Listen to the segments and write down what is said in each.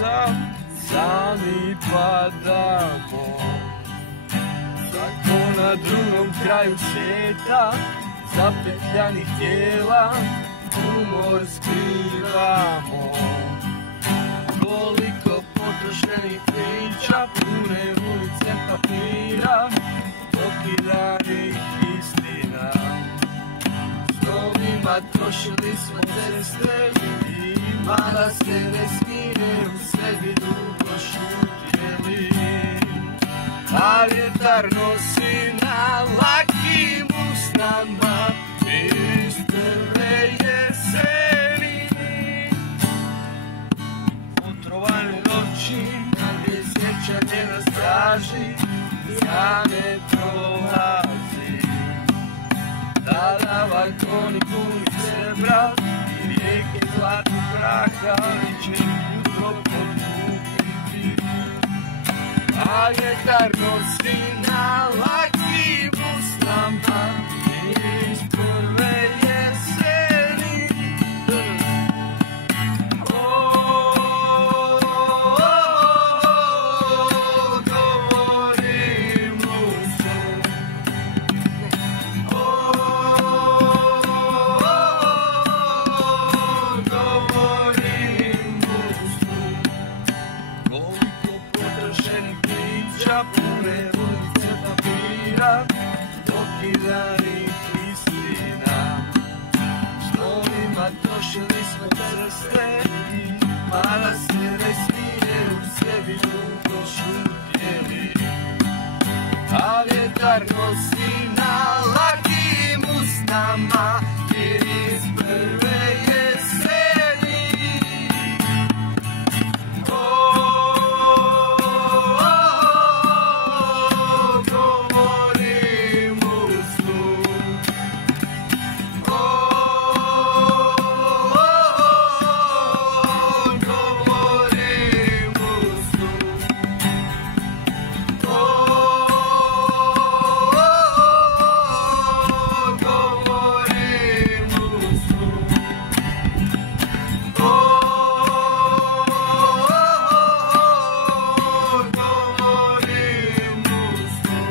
sam, sami padamo. Svako na drugom kraju svijeta, zapetljanih tijela, umor skrivamo. Koliko potrošenih priča, pune ulice papira, dokidanih istina. Snovima trošili smo ceste i mala se ne smije, u sebi dugo šutjeli. A vjetar nosi na lakim usnama iz prve jeseni. Otrovane noći, kad je sjećanje na straži, ja ne prolazi. Tada balkoni puni srebra i rijeke zlatnog mraka će jutro podvukiti. A vjetar nosi na lakim usnama iz prve jeseni. Govorim u snu. Govorim u snu. Koliko potrošenih priča, pune ulice papira, dokidanih istina. Snovima trošili smo ceste i mala se ne smije, u sebi dugo šutjeli. A vjetar nosi na lakim usnama iz prve jeseni. Govorim u snu. Govorim u snu. Govorim u snu. Govorim u snu.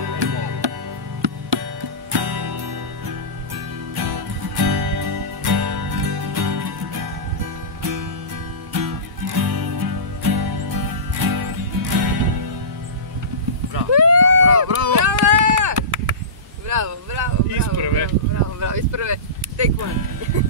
Bravo! Isprve. Bravo, isprve. Take one.